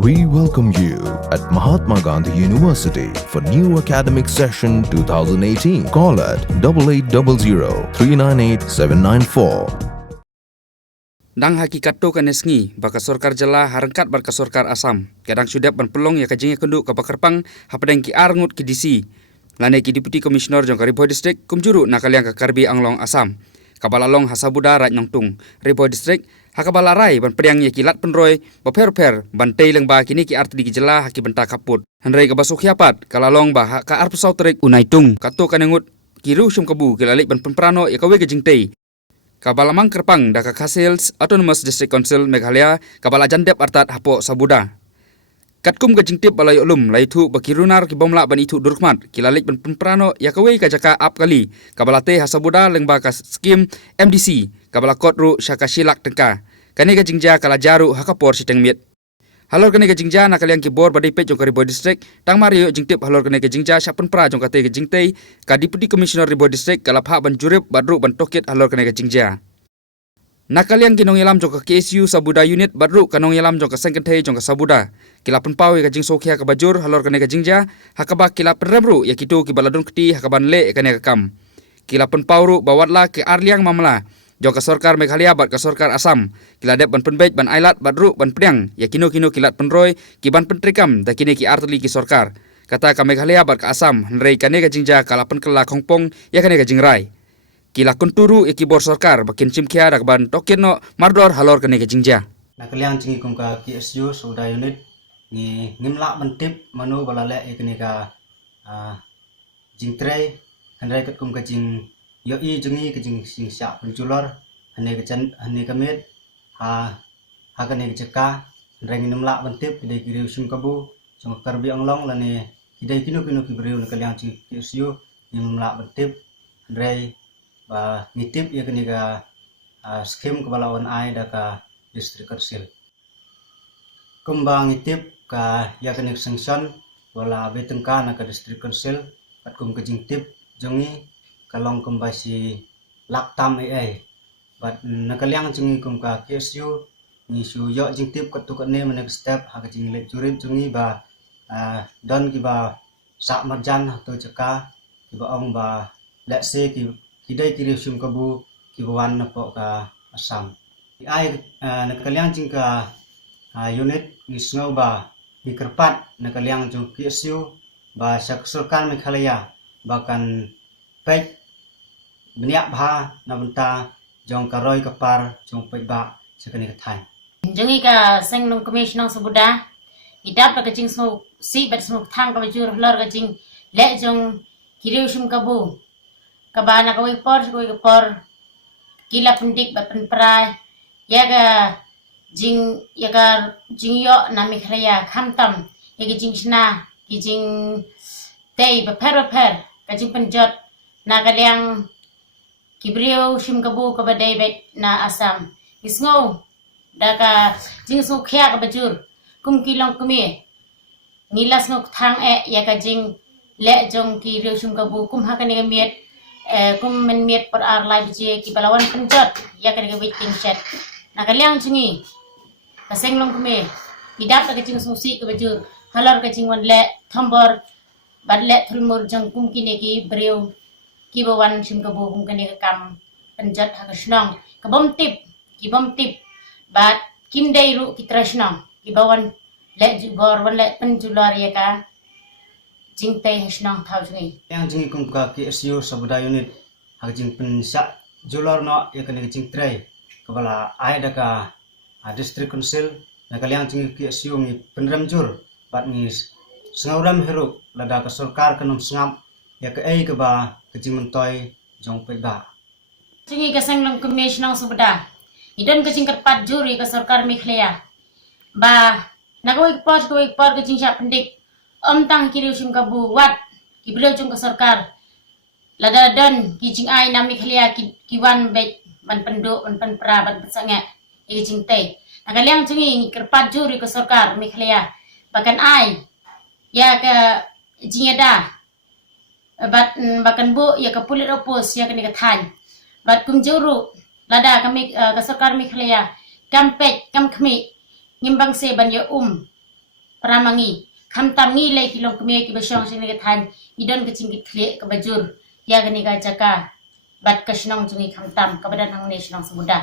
We welcome you at Mahatma Gandhi University for new academic session 2018. Call at 8800 398 794. Dang hakikat tu kanesngi baka sorkar jala harangkat barka sorkar Asam. Kadang sudah penpelong ya kajing kenduk ke Pakerpang hapadang ki arngut ki DC. Lane ki Deputy Commissioner jong Ripoh District kumjuru nakaliang ke Karbi Anglong Asam. Kabalalong hasabuda rat nyongtung Ripoh District hakabala rai ban priang ya kilat penroy baper bantai leng ba kini ki arti ki jela haki benta kaput. Hanrai ka basuk hiapat kalalong ba ka arpusau terik unaitung kato kanengut kiru sum kabu kilalik ban penprano ya kawe kajing tei. Kabalamang Kerpang daka Kasils Autonomous District Council Meghalaya kabala jandep artat hapo sabuda. Katkum gajingtip balay ulum laitu bakirunar kibomla ban itu durkmat kilalik ban penprano yakawei kajaka ap kali kabalate hasabuda lengba kas skim MDC kabala kotru syaka silak tengka kani gajingja kala jaru hakapor sitengmit. Halor kani gajingja nakaliang kibor badai pet jong Ripoh District tang mario jingtip halor kani gajingja syapun pra jong kate gajingtei ka Deputy Commissioner Ripoh District kalapha ban jurip badru ban tokit halor kani gajingja. Nakaliang kinong yalam jong ka KSU sabuda unit badru kanong yalam jong ka sengkentei jong ka sabuda kilapun pau ya gajing sokhia ka bajur halor kani gajingja hakaba kilapun rebru ya kitu ki baladun keti hakaban le kani kakam. Kilapun pauru bawatla ke arliang mamla jong ka sorkar Meghalaya bat ka sorkar Asam kiladep ban penbej ban ailat badru ban priang ya kino kilat penroy ki ban pentrikam da kini ki artli ki sorkar kata ka Meghalaya bat ka Asam hnrei kane gajingja kalapan kela khongpong ya kane gajingrai kila kunturu ya ki bor sorkar bakin chimkhia dak ban tokin no mardor halor kane gajingja nakaliang jingi kum ka KSU soda unit ni ngimla mentip manu balale ikni ka jingtre hnrei kat kum ka jing yo i jungi ke jing sing sya penculor hane kamit ha kane keceka reng nimla bentip dei kiriu sum kabu jong Karbi Anglong lane dei kinu ki beriu nakaliang ci KSU nimla bentip rei ba nitip ya kene ka skim kebalawan ai da ka district council kumbang nitip ka ya kene sanction wala betengka na ka district council kat kum ke jing tip jongi kalong kembasi laktam bat nakaliang jingi kum ka KSU ni su yo jing tip kat tukane menek step ha ka jing le jurip jungi ba don ki ba sak marjan to ceka ki ba ong ba let's say ki dai kiri sum kabu ki wan na po ka Asam ai nakaliang jing ka unit ni sngow ba ni kerpat nakaliang jong KSU ba sorkar Meghalaya bahkan pek beniak bha na benta jong karoi kapar jong pek ba sekani kathai jongi ka seng nong commissioner sabuda idap ka jing smo si bat smo thang ka bajur lor ka jing le jong kiriu sum kabu ka bana ka wi por kila pendik bat penprai ya ka jing yo na Meghalaya khamtam ya ka jing sna ki jing tei ba per ka jing penjot na kaliang kibriu shim kabu ka badai bet na Asam isngo daka jing so khya ka bajur kum kilong kumi nilas ngok thang ya ka jing le jong ki riu shim kabu kum ha ka ni miet kum men miet par ar lai bije ki balawan penjot ya ka ni waiting shed na kaliang jingi ka senglong kumi idap ka jing so si ka bajur halor ka jing wan le thambor badle thulmur jang kum kini ki briu ki bawan sim kabu kum kani kam penjat ha kasnong kabom tip bat kim dai ru ki trasnong ki bawan le jubor wan le penjular ya ka jingtai hasnong thau jungi yang jingi kum ka KSU sabuda unit ha jing pensya julor no ya kani jing trai kabala ai da ka district council nakaliang jingi KSU ni penram jur bat ni sngauram heru lada ka sorkar kanum sngam ya ka ai ka ba kejing mentoy jong pek ba jingi ka senglong commissioner sabuda idon ka jing kerpat juri ka sorkar Meghalaya ba nagawik por ka jing sya pendik tang kiriu sim kabu wat ki beliau jong ka sorkar lada don ki jing ai na Meghalaya ki wan bet ban penduk ban penpra ban sange ki jing tei nakaliang jingi kerpat juri ka sorkar Meghalaya bahkan ai ya ka jingeda bat bahkan bu ya ka pulit opos ya ka ni ka than bat kum juru lada kami ka sorkar Meghalaya kampek kam khmi ngimbang se ban ya pramangi kamtam ngi le kilong kemia ki basyong sing ngi than idon ke cingkit kle ke bajur ya gani ga jaka bat kasnong jungi kamtam kabadan hang ne snong semuda